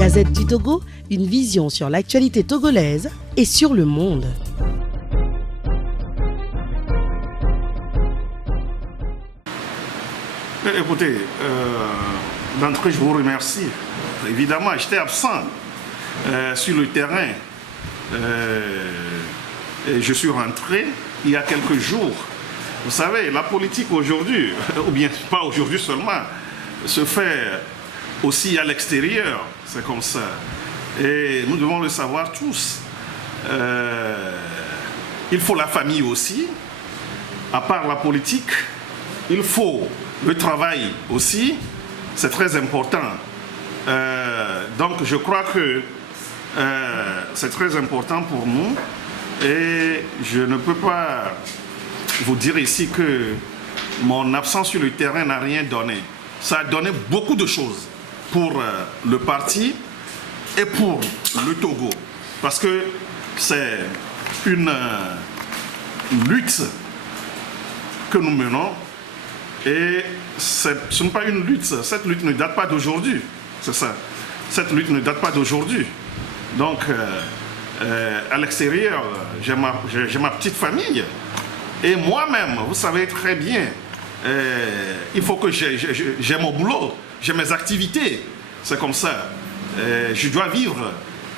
Gazette du Togo, une vision sur l'actualité togolaise et sur le monde. Écoutez, d'entrée, je vous remercie. Évidemment, j'étais absent sur le terrain. Et je suis rentré il y a quelques jours. Vous savez, la politique aujourd'hui, ou bien pas aujourd'hui seulement, se fait aussi à l'extérieur. C'est comme ça. Et nous devons le savoir tous. Il faut la famille aussi. À part la politique, il faut le travail aussi. C'est très important. Donc je crois que c'est très important pour nous. Et je ne peux pas vous dire ici que mon absence sur le terrain n'a rien donné. Ça a donné beaucoup de choses pour le parti et pour le Togo. Parce que c'est une lutte que nous menons. Et ce n'est pas une lutte. Cette lutte ne date pas d'aujourd'hui. C'est ça. Cette lutte ne date pas d'aujourd'hui. Donc, à l'extérieur, j'ai ma petite famille. Et moi-même, vous savez très bien, il faut que j'ai mon boulot, j'ai mes activités. C'est comme ça. Je dois vivre.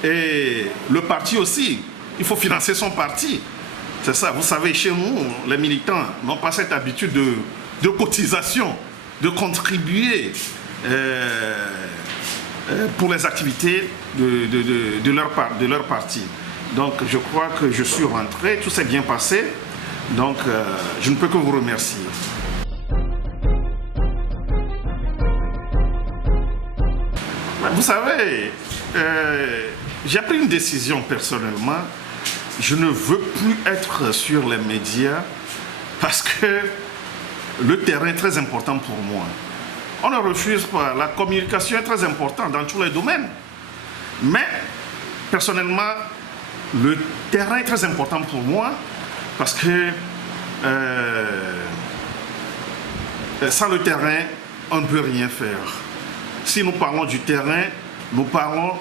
Et le parti aussi, il faut financer son parti. C'est ça. Vous savez, chez nous, les militants n'ont pas cette habitude de cotisation, de contribuer pour les activités de leur parti. Donc je crois que je suis rentré, tout s'est bien passé, donc je ne peux que vous remercier. Vous savez, j'ai pris une décision personnellement, je ne veux plus être sur les médias parce que le terrain est très important pour moi. On ne refuse pas. La communication est très importante dans tous les domaines. Mais, personnellement, le terrain est très important pour moi parce que sans le terrain, on ne peut rien faire. Si nous parlons du terrain, nous parlons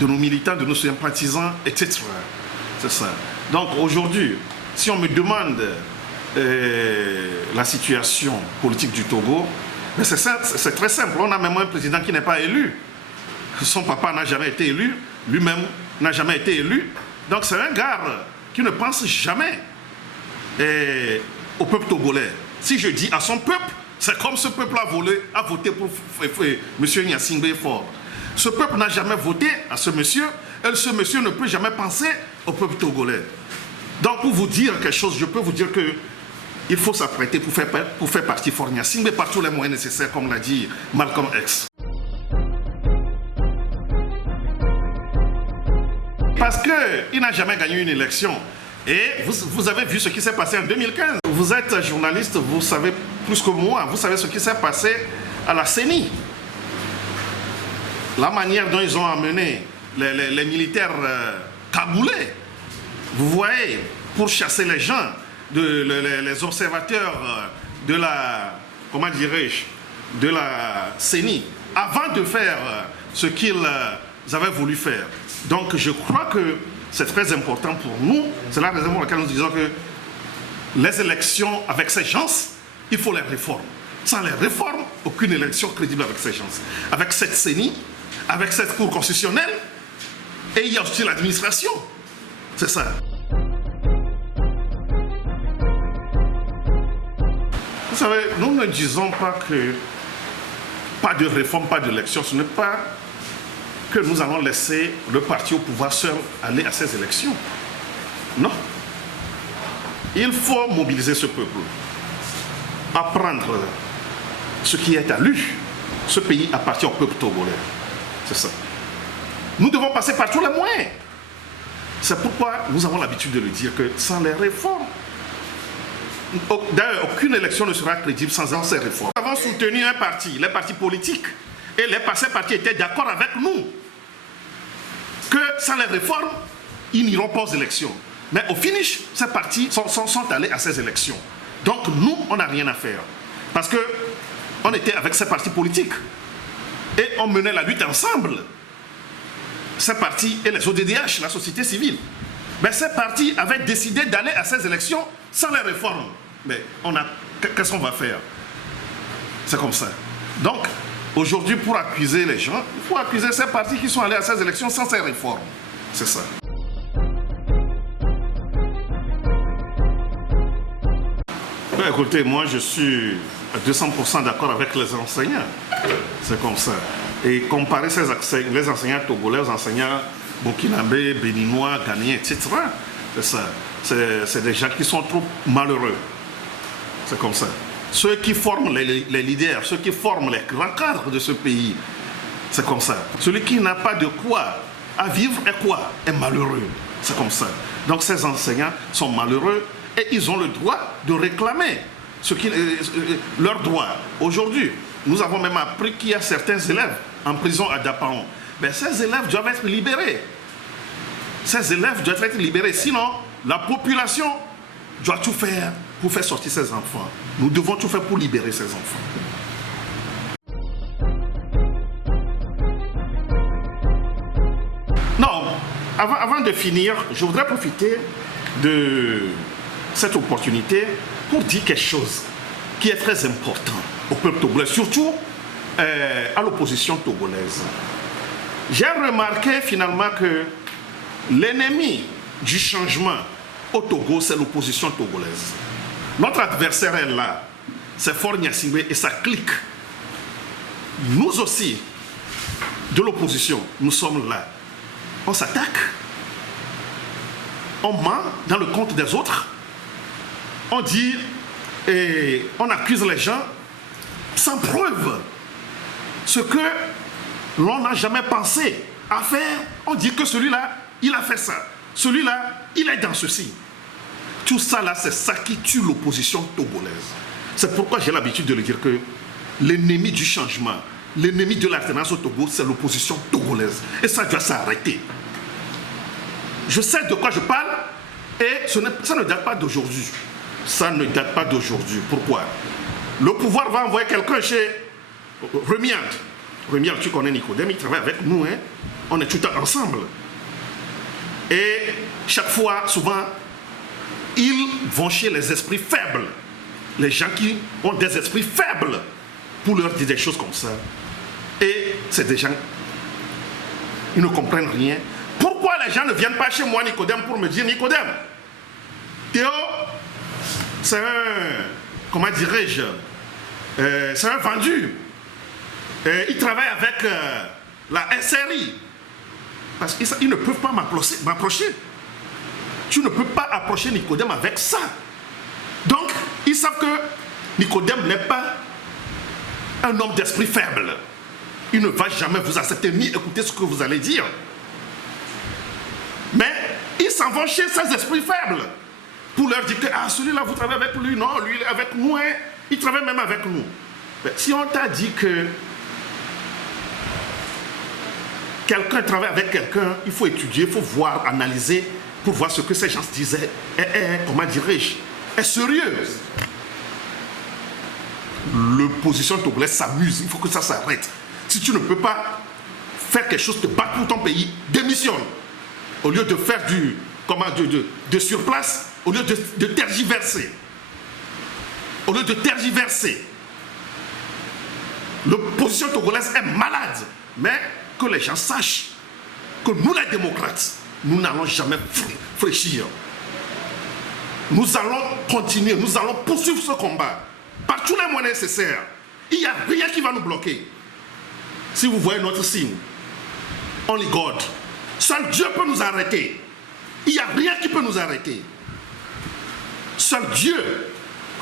de nos militants, de nos sympathisants, etc. C'est ça. Donc aujourd'hui, si on me demande la situation politique du Togo, c'est très simple. On a même un président qui n'est pas élu. Son papa n'a jamais été élu. Lui-même n'a jamais été élu. Donc c'est un gars qui ne pense jamais au peuple togolais. Si je dis à son peuple, c'est comme ce peuple a voté pour M. Gnassingbé Faure. Ce peuple n'a jamais voté à ce monsieur. Et ce monsieur ne peut jamais penser au peuple togolais. Donc pour vous dire quelque chose, je peux vous dire que il faut s'apprêter pour faire partie Faure Gnassingbé par tous les moyens nécessaires, comme l'a dit Malcolm X. Parce qu'il n'a jamais gagné une élection. Et vous avez vu ce qui s'est passé en 2015. Vous êtes journaliste, vous savez plus que moi, vous savez ce qui s'est passé à la CENI. La manière dont ils ont amené les militaires cagoulés, vous voyez, pour chasser les gens, les observateurs de la, comment dirais-je, de la CENI, avant de faire ce qu'ils avaient voulu faire. Donc je crois que c'est très important pour nous. C'est la raison pour laquelle nous disons que les élections avec ces gens, il faut les réformes. Sans les réformes, aucune élection crédible avec ces gens. Avec cette CENI, avec cette Cour constitutionnelle, et il y a aussi l'administration. C'est ça. Vous savez, nous ne disons pas que pas de réforme, pas d'élection. Ce n'est pas que nous allons laisser le parti au pouvoir seul aller à ces élections. Non. Il faut mobiliser ce peuple, apprendre ce qui est à lui. Ce pays appartient au peuple togolais. C'est ça. Nous devons passer par tous les moyens. C'est pourquoi nous avons l'habitude de le dire que sans les réformes, d'ailleurs, aucune élection ne sera crédible sans ces réformes. Nous avons soutenu un parti, les partis politiques, et ces partis étaient d'accord avec nous que sans les réformes, ils n'iront pas aux élections. Mais au finish, ces partis sont allés à ces élections. Donc nous, on n'a rien à faire. Parce qu'on était avec ces partis politiques. Et on menait la lutte ensemble. ces partis et les ODDH, la société civile, mais ces partis avaient décidé d'aller à ces élections sans les réformes. Mais qu'est-ce qu'on va faire? C'est comme ça. Donc, aujourd'hui, pour accuser les gens, il faut accuser ces partis qui sont allés à ces élections sans ces réformes. C'est ça. Ben, écoutez, moi, je suis à 200% d'accord avec les enseignants. C'est comme ça. Et comparer les enseignants togolais aux enseignants burkinabés, béninois, ghanéens, etc., c'est ça. C'est des gens qui sont trop malheureux. C'est comme ça. Ceux qui forment les leaders, ceux qui forment les grands cadres de ce pays, c'est comme ça. Celui qui n'a pas de quoi à vivre est quoi? Est malheureux. C'est comme ça. Donc ces enseignants sont malheureux et ils ont le droit de réclamer leurs droits. Aujourd'hui, nous avons même appris qu'il y a certains élèves en prison à Dapaon. Mais ces élèves doivent être libérés. Ces élèves doivent être libérés. Sinon, la population doit tout faire pour faire sortir ces enfants. Nous devons tout faire pour libérer ces enfants. Non, avant de finir, je voudrais profiter de cette opportunité pour dire quelque chose qui est très important au peuple togolais, surtout à l'opposition togolaise. J'ai remarqué finalement que l'ennemi du changement au Togo, c'est l'opposition togolaise. Notre adversaire est là, c'est Faure Gnassingbé et sa clique. Nous aussi, de l'opposition, nous sommes là. On s'attaque, on ment dans le compte des autres, on dit et on accuse les gens sans preuve. Ce que l'on n'a jamais pensé à faire, on dit que celui-là, il a fait ça. Celui-là, il est dans ceci. Tout ça là, c'est ça qui tue l'opposition togolaise. C'est pourquoi j'ai l'habitude de le dire que l'ennemi du changement, l'ennemi de l'alternance au Togo, c'est l'opposition togolaise. Et ça doit s'arrêter. Je sais de quoi je parle et ça ne date pas d'aujourd'hui. Ça ne date pas d'aujourd'hui. Pourquoi? Le pouvoir va envoyer quelqu'un chez Remiand. Remiand, tu connais Nicodème, il travaille avec nous. Hein? On est tout le temps ensemble. Et chaque fois, souvent, ils vont chez les esprits faibles. Les gens qui ont des esprits faibles pour leur dire des choses comme ça. Et c'est des gens, ils ne comprennent rien. Pourquoi les gens ne viennent pas chez moi, Nicodème, pour me dire, Nicodème, Théo, c'est un, comment dirais-je, c'est un vendu. Il travaille avec la SRI. Parce qu'ils ne peuvent pas m'approcher. Tu ne peux pas approcher Nicodème avec ça. Donc, ils savent que Nicodème n'est pas un homme d'esprit faible. Il ne va jamais vous accepter ni écouter ce que vous allez dire. Mais ils s'en vont chez ces esprits faibles pour leur dire que celui-là, vous travaillez avec lui. Non, lui, il est avec nous. Hein. Il travaille même avec nous. Mais si on t'a dit que quelqu'un travaille avec quelqu'un, il faut étudier, il faut voir, analyser pour voir ce que ces gens disaient. Comment dirais-je, est sérieuse. L'opposition togolaise s'amuse, il faut que ça s'arrête. Si tu ne peux pas faire quelque chose, te battre pour ton pays, démissionne. Au lieu de faire de surplace, au lieu de tergiverser. Au lieu de tergiverser. L'opposition togolaise est malade. Mais que les gens sachent que nous, les démocrates, nous n'allons jamais fléchir. Nous allons continuer, nous allons poursuivre ce combat par tous les moyens nécessaires. Il n'y a rien qui va nous bloquer. Si vous voyez notre signe, only God. Seul Dieu peut nous arrêter. Il n'y a rien qui peut nous arrêter. Seul Dieu.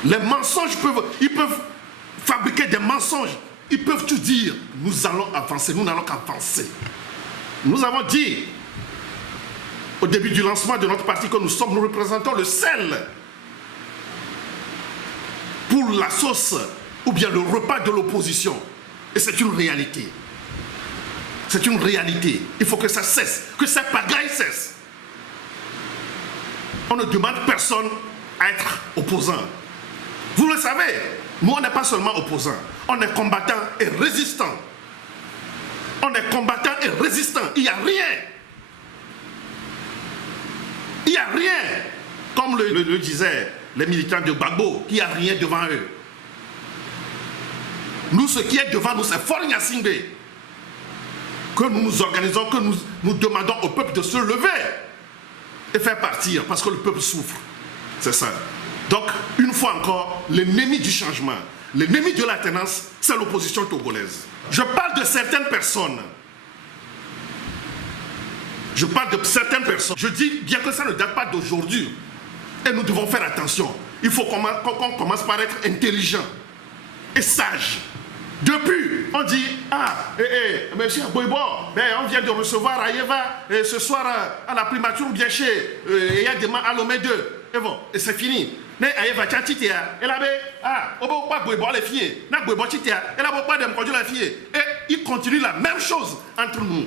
Les mensonges ils peuvent fabriquer des mensonges. Ils peuvent tout dire. Nous allons avancer. Nous n'allons qu'avancer. Nous avons dit au début du lancement de notre parti que nous représentons le sel pour la sauce ou bien le repas de l'opposition. Et c'est une réalité. C'est une réalité. Il faut que ça cesse, que cette pagaille cesse. On ne demande personne à être opposant. Vous le savez, nous on n'est pas seulement opposants, on est combattants et résistants. On est combattants et résistant. Il n'y a rien. Il n'y a rien. Comme le disaient les militants de Gbagbo, il n'y a rien devant eux. Nous, ce qui est devant nous, c'est Faure Gnassingbé. Que nous nous organisons, que nous demandons au peuple de se lever et faire partir, parce que le peuple souffre. C'est ça. Donc, une fois encore, l'ennemi du changement, l'ennemi de l'alternance, c'est l'opposition togolaise. Je parle de certaines personnes. Je parle de certaines personnes. Je dis, bien que ça ne date pas d'aujourd'hui, et nous devons faire attention. Il faut qu'on commence par être intelligent et sage. Depuis, on dit, monsieur Boibo, on vient de recevoir Ayeva ce soir à la primature bien chez Yadema Alomé 2. Et bon, et c'est fini. Ayeva Tchatitea, elle avait, Obo pas Boibo les filles, n'a Boibo Titea, elle a pas de m'conduire la fille. Et il continue la même chose entre nous.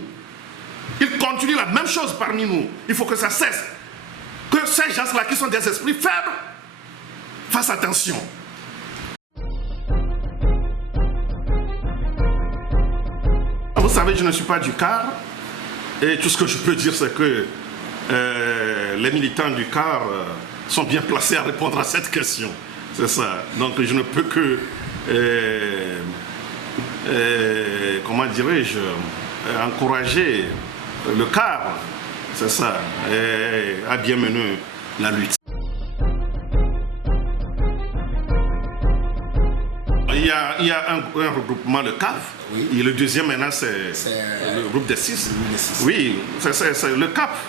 Il continue la même chose parmi nous. Il faut que ça cesse. Que ces gens-là qui sont des esprits faibles fassent attention. Vous savez, je ne suis pas du CAR. Et tout ce que je peux dire, c'est que les militants du CAR sont bien placés à répondre à cette question. C'est ça. Donc je ne peux que, comment dirais-je, encourager le CAR, c'est ça, à bien mener la lutte. Il y a un regroupement, le CAF, oui. Et le deuxième maintenant c'est le groupe des 6. Oui, le CAF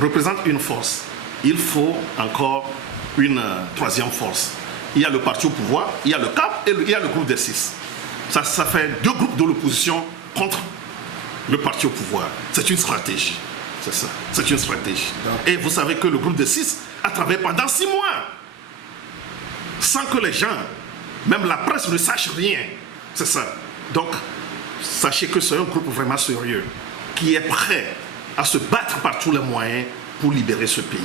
représente une force. Il faut encore une troisième force. Il y a le parti au pouvoir, il y a le CAF et il y a le groupe des 6. Ça fait deux groupes de l'opposition contre le parti au pouvoir. C'est une stratégie. C'est ça, c'est une stratégie. Et vous savez que le groupe des 6 a travaillé pendant 6 mois sans que les gens, même la presse, ne sache rien. C'est ça. Donc, sachez que c'est un groupe vraiment sérieux qui est prêt à se battre par tous les moyens pour libérer ce pays.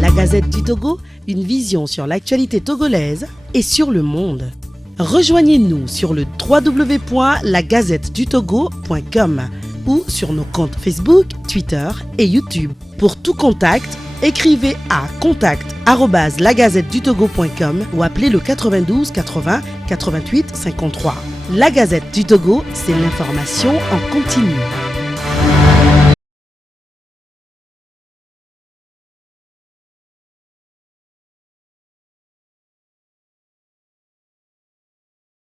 La Gazette du Togo, une vision sur l'actualité togolaise et sur le monde. Rejoignez-nous sur le www.lagazettedutogo.com ou sur nos comptes Facebook, Twitter et YouTube. Pour tout contact, écrivez à contact@lagazettedutogo.com ou appelez le 92 80 88 53. La Gazette du Togo, c'est l'information en continu.